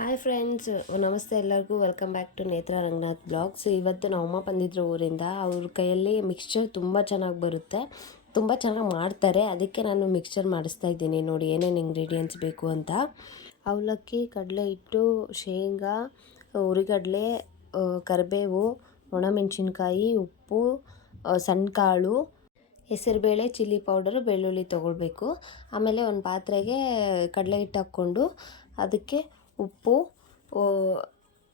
Hi friends, ನಮಸ್ತೆ ಎಲ್ಲರಿಗೂ. Welcome back to ನೇತ್ರ ರಂಗನಾಥ್ ಬ್ಲಾಗ್ಸ್. ಇವತ್ತು ನಮ್ಮಮ್ಮ ಬಂದಿದ್ರು ಊರಿಂದ. ಅವ್ರ ಕೈಯಲ್ಲಿ ಮಿಕ್ಸ್ಚರ್ ತುಂಬ ಚೆನ್ನಾಗಿ ಬರುತ್ತೆ, ತುಂಬ ಚೆನ್ನಾಗಿ ಮಾಡ್ತಾರೆ. ಅದಕ್ಕೆ ನಾನು ಮಿಕ್ಸ್ಚರ್ ಮಾಡಿಸ್ತಾ ಇದ್ದೀನಿ. ನೋಡಿ ಏನೇನು ಇಂಗ್ರೀಡಿಯೆಂಟ್ಸ್ ಬೇಕು ಅಂತ. ಅವಲಕ್ಕಿ, ಕಡಲೆ ಹಿಟ್ಟು, ಶೇಂಗಾ, ಹುರಿಗಡಲೆ, ಕರಿಬೇವು, ಒಣಮೆಣಸಿನ್ಕಾಯಿ, ಉಪ್ಪು, ಸಣ್ಣ ಕಾಳು, ಹೆಸರುಬೇಳೆ, ಚಿಲ್ಲಿ ಪೌಡರು, ಬೆಳ್ಳುಳ್ಳಿ ತೊಗೊಳ್ಬೇಕು. ಆಮೇಲೆ ಒಂದು ಪಾತ್ರೆಗೆ ಕಡಲೆ ಹಿಟ್ಟು ಹಾಕ್ಕೊಂಡು ಅದಕ್ಕೆ ಉಪ್ಪು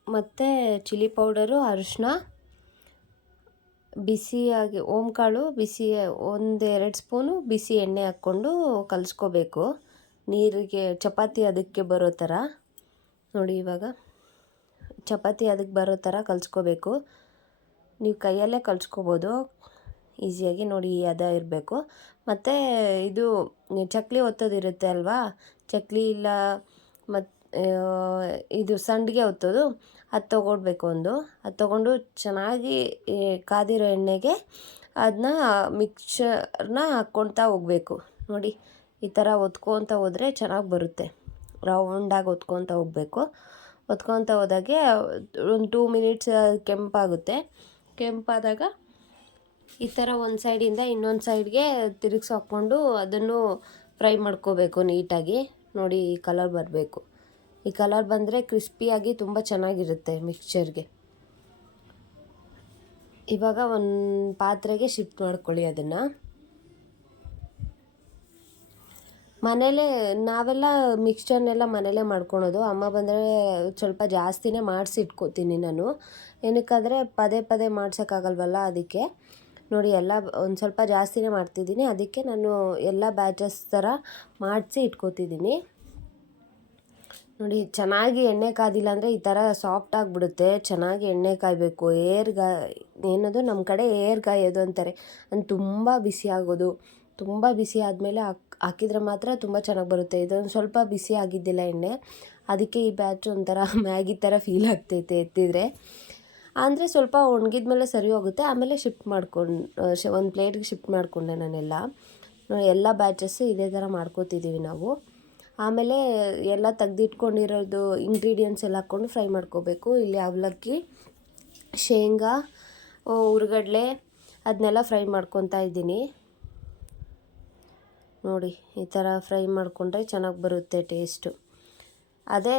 ಮತ್ತು ಚಿಲ್ಲಿ ಪೌಡರು, ಅರಿಶಿನ, ಬಿಸಿಯಾಗಿ ಓಂಕಾಳು, ಬಿಸಿ 1-2 ಸ್ಪೂನು ಬಿಸಿ ಎಣ್ಣೆ ಹಾಕ್ಕೊಂಡು ಕಲಿಸ್ಕೋಬೇಕು. ನೀರಿಗೆ ಚಪಾತಿ ಅದಕ್ಕೆ ಬರೋ ಥರ ನೋಡಿ. ಇವಾಗ ಚಪಾತಿ ಅದಕ್ಕೆ ಬರೋ ಥರ ಕಲಿಸ್ಕೋಬೇಕು. ನೀವು ಕೈಯಲ್ಲೇ ಕಲಿಸ್ಕೋಬೋದು ಈಸಿಯಾಗಿ. ನೋಡಿ ಈ ಹದ ಇರಬೇಕು. ಮತ್ತು ಇದು ಚಕ್ಲಿ ಒತ್ತೋದಿರುತ್ತೆ ಅಲ್ವಾ, ಚಕ್ಲಿ ಇಲ್ಲ ಮತ್ತು ಇದು ಸಂಡಿಗೆ ಒತ್ತೋದು, ಅದು ತೊಗೊಳ್ಬೇಕು. ಅದು ತೊಗೊಂಡು ಚೆನ್ನಾಗಿ ಕಾದಿರೋ ಎಣ್ಣೆಗೆ ಅದನ್ನ ಮಿಕ್ಸ್ಚರ್ನ ಹಾಕ್ಕೊಳ್ತಾ ಹೋಗಬೇಕು. ನೋಡಿ ಈ ಥರ ಒತ್ಕೊಳ್ತಾ ಹೋದರೆ ಚೆನ್ನಾಗಿ ಬರುತ್ತೆ. ರೌಂಡಾಗಿ ಒತ್ಕೊಳ್ತಾ ಹೋಗಬೇಕು. ಒತ್ಕೊಳ್ತಾ ಹೋದಾಗೆ ಒಂದು 2 ಮಿನಿಟ್ಸ್ ಕೆಂಪಾಗುತ್ತೆ. ಕೆಂಪಾದಾಗ ಈ ಥರ ಒಂದು ಸೈಡಿಂದ ಇನ್ನೊಂದು ಸೈಡ್ಗೆ ತಿರುಗಿಸಿ ಹಾಕ್ಕೊಂಡು ಅದನ್ನು ಫ್ರೈ ಮಾಡ್ಕೋಬೇಕು ನೀಟಾಗಿ. ನೋಡಿ ಈ ಕಲರ್ ಬರಬೇಕು. ಈ ಕಲರ್ ಬಂದರೆ ಕ್ರಿಸ್ಪಿಯಾಗಿ ತುಂಬ ಚೆನ್ನಾಗಿರುತ್ತೆ ಮಿಕ್ಸ್ಚರ್ಗೆ. ಇವಾಗ ಒಂದು ಪಾತ್ರೆಗೆ ಶಿಫ್ಟ್ ಮಾಡ್ಕೊಳ್ಳಿ ಅದನ್ನು. ಮನೇಲೇ ನಾವೆಲ್ಲ ಮಿಕ್ಸ್ಚರ್ನೆಲ್ಲ ಮನೇಲೇ ಮಾಡ್ಕೊಳೋದು. ಅಮ್ಮ ಬಂದರೆ ಸ್ವಲ್ಪ ಜಾಸ್ತಿನೇ ಮಾಡಿಸಿ ಇಟ್ಕೋತೀನಿ ನಾನು. ಏನಕ್ಕಾದರೆ ಪದೇ ಪದೇ ಮಾಡ್ಸೋಕ್ಕಾಗಲ್ವಲ್ಲ, ಅದಕ್ಕೆ. ನೋಡಿ ಎಲ್ಲ ಒಂದು ಸ್ವಲ್ಪ ಜಾಸ್ತಿನೇ ಮಾಡ್ತಿದ್ದೀನಿ. ಅದಕ್ಕೆ ನಾನು ಎಲ್ಲ ಬ್ಯಾಚಸ್ ಥರ ಮಾಡಿಸಿ ಇಟ್ಕೋತಿದ್ದೀನಿ. ನೋಡಿ ಚೆನ್ನಾಗಿ ಎಣ್ಣೆ ಕಾದಿಲ್ಲ ಅಂದರೆ ಈ ಥರ ಸಾಫ್ಟ್ ಆಗಿಬಿಡುತ್ತೆ. ಚೆನ್ನಾಗಿ ಎಣ್ಣೆ ಕಾಯಬೇಕು. ಏನದು ನಮ್ಮ ಕಡೆ ಕಾಯೋದು ಅಂತಾರೆ. ತುಂಬ ಬಿಸಿ ಆಗೋದು. ತುಂಬ ಬಿಸಿ ಆದಮೇಲೆ ಹಾಕಿದರೆ ಮಾತ್ರ ತುಂಬ ಚೆನ್ನಾಗಿ ಬರುತ್ತೆ. ಇದೊಂದು ಸ್ವಲ್ಪ ಬಿಸಿ ಆಗಿದ್ದಿಲ್ಲ ಎಣ್ಣೆ, ಅದಕ್ಕೆ ಈ ಬ್ಯಾಚ್ ಒಂಥರ ಮ್ಯಾಗಿ ಥರ ಫೀಲ್ ಆಗ್ತೈತೆ ಎತ್ತಿದರೆ. ಅಂದರೆ ಸ್ವಲ್ಪ ಒಣಗಿದ್ಮೇಲೆ ಸರಿ ಹೋಗುತ್ತೆ. ಆಮೇಲೆ ಒಂದು ಪ್ಲೇಟ್ಗೆ ಶಿಫ್ಟ್ ಮಾಡಿಕೊಂಡೆ ನಾನೆಲ್ಲ. ಎಲ್ಲ ಬ್ಯಾಚಸ್ಸು ಇದೇ ಥರ ಮಾಡ್ಕೋತಿದ್ದೀವಿ ನಾವು. ಆಮೇಲೆ ಎಲ್ಲ ತೆಗ್ದಿಟ್ಕೊಂಡಿರೋದು ಇಂಗ್ರೀಡಿಯೆಂಟ್ಸ್ ಎಲ್ಲ ಹಾಕ್ಕೊಂಡು ಫ್ರೈ ಮಾಡ್ಕೋಬೇಕು. ಇಲ್ಲಿ ಅವಲಕ್ಕಿ, ಶೇಂಗಾ, ಹುರಿಗಡಲೆ ಅದನ್ನೆಲ್ಲ ಫ್ರೈ ಮಾಡ್ಕೊತಾ ಇದ್ದೀನಿ. ನೋಡಿ ಈ ಥರ ಫ್ರೈ ಮಾಡಿಕೊಂಡ್ರೆ ಚೆನ್ನಾಗಿ ಬರುತ್ತೆ ಟೇಸ್ಟು. ಅದೇ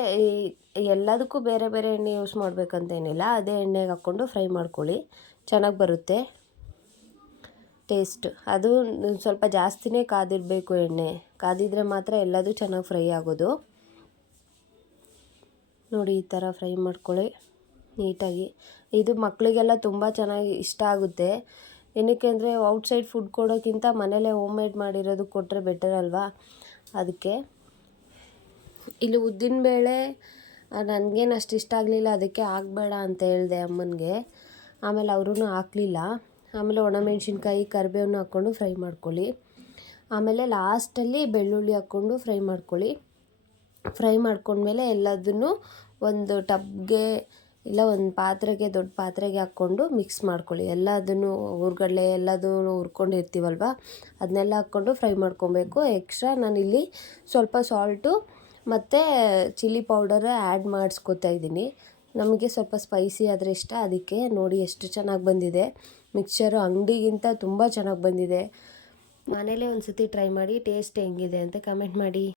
ಎಲ್ಲದಕ್ಕೂ ಬೇರೆ ಬೇರೆ ಎಣ್ಣೆ ಯೂಸ್ ಮಾಡಬೇಕಂತೇನಿಲ್ಲ. ಅದೇ ಎಣ್ಣೆಗೆ ಹಾಕ್ಕೊಂಡು ಫ್ರೈ ಮಾಡ್ಕೊಳ್ಳಿ, ಚೆನ್ನಾಗಿ ಬರುತ್ತೆ ಟೇಸ್ಟ್. ಅದು ಸ್ವಲ್ಪ ಜಾಸ್ತಿನೇ ಕಾದಿರಬೇಕು ಎಣ್ಣೆ. ಕಾದಿದ್ರೆ ಮಾತ್ರ ಎಲ್ಲದೂ ಚೆನ್ನಾಗಿ ಫ್ರೈ ಆಗೋದು. ನೋಡಿ ಈ ಥರ ಫ್ರೈ ಮಾಡ್ಕೊಳ್ಳಿ ನೀಟಾಗಿ. ಇದು ಮಕ್ಕಳಿಗೆಲ್ಲ ತುಂಬ ಚೆನ್ನಾಗಿ ಇಷ್ಟ ಆಗುತ್ತೆ. ಏನಕ್ಕೆ ಅಂದರೆ ಔಟ್ಸೈಡ್ ಫುಡ್ ಕೊಡೋಕ್ಕಿಂತ ಮನೇಲೇ ಹೋಮ್ ಮೇಡ್ ಮಾಡಿರೋದು ಕೊಟ್ಟರೆ ಬೆಟರ್ ಅಲ್ವಾ, ಅದಕ್ಕೆ. ಇಲ್ಲಿ ಉದ್ದಿನಬೇಳೆ ನನಗೇನು ಅಷ್ಟು ಇಷ್ಟ ಆಗಲಿಲ್ಲ, ಅದಕ್ಕೆ ಹಾಕಬೇಡ ಅಂತ ಹೇಳಿದೆ ಅಮ್ಮನಿಗೆ. ಆಮೇಲೆ ಅವರೂ ಹಾಕಲಿಲ್ಲ. ಆಮೇಲೆ ಒಣಮೆಣ್ಸಿನ್ಕಾಯಿ, ಕರಿಬೇವನ್ನ ಹಾಕ್ಕೊಂಡು ಫ್ರೈ ಮಾಡ್ಕೊಳ್ಳಿ. ಆಮೇಲೆ ಲಾಸ್ಟಲ್ಲಿ ಬೆಳ್ಳುಳ್ಳಿ ಹಾಕ್ಕೊಂಡು ಫ್ರೈ ಮಾಡ್ಕೊಳ್ಳಿ. ಫ್ರೈ ಮಾಡ್ಕೊಂಡ್ಮೇಲೆ ಎಲ್ಲದನ್ನು ಒಂದು ಟಬ್ಗೆ ಇಲ್ಲ ಒಂದು ಪಾತ್ರೆಗೆ, ದೊಡ್ಡ ಪಾತ್ರೆಗೆ ಹಾಕ್ಕೊಂಡು ಮಿಕ್ಸ್ ಮಾಡ್ಕೊಳ್ಳಿ. ಎಲ್ಲದನ್ನು ಹುರ್ಗಡಲೆ ಎಲ್ಲದೂ ಹುರ್ಕೊಂಡಿರ್ತೀವಲ್ವ, ಅದನ್ನೆಲ್ಲ ಹಾಕ್ಕೊಂಡು ಫ್ರೈ ಮಾಡ್ಕೊಬೇಕು. ಎಕ್ಸ್ಟ್ರಾ ನಾನಿಲ್ಲಿ ಸ್ವಲ್ಪ ಸಾಲ್ಟು ಮತ್ತು ಚಿಲ್ಲಿ ಪೌಡರ್ ಆ್ಯಡ್ ಮಾಡಿಸ್ಕೊತಾ ಇದ್ದೀನಿ. ನಮಗೆ ಸ್ವಲ್ಪ ಸ್ಪೈಸಿ ಆದರೆ ಇಷ್ಟ, ಅದಕ್ಕೆ. ನೋಡಿ ಎಷ್ಟು ಚೆನ್ನಾಗಿ ಬಂದಿದೆ ಮಿಕ್ಸ್ಚರು. ಅಂಗಡಿಗಿಂತ ತುಂಬ ಚೆನ್ನಾಗಿ ಬಂದಿದೆ. ಮನೇಲೇ ಒಂದು ಸತಿ ಟ್ರೈ ಮಾಡಿ, ಟೇಸ್ಟ್ ಹೆಂಗಿದೆ ಅಂತ ಕಮೆಂಟ್ ಮಾಡಿ.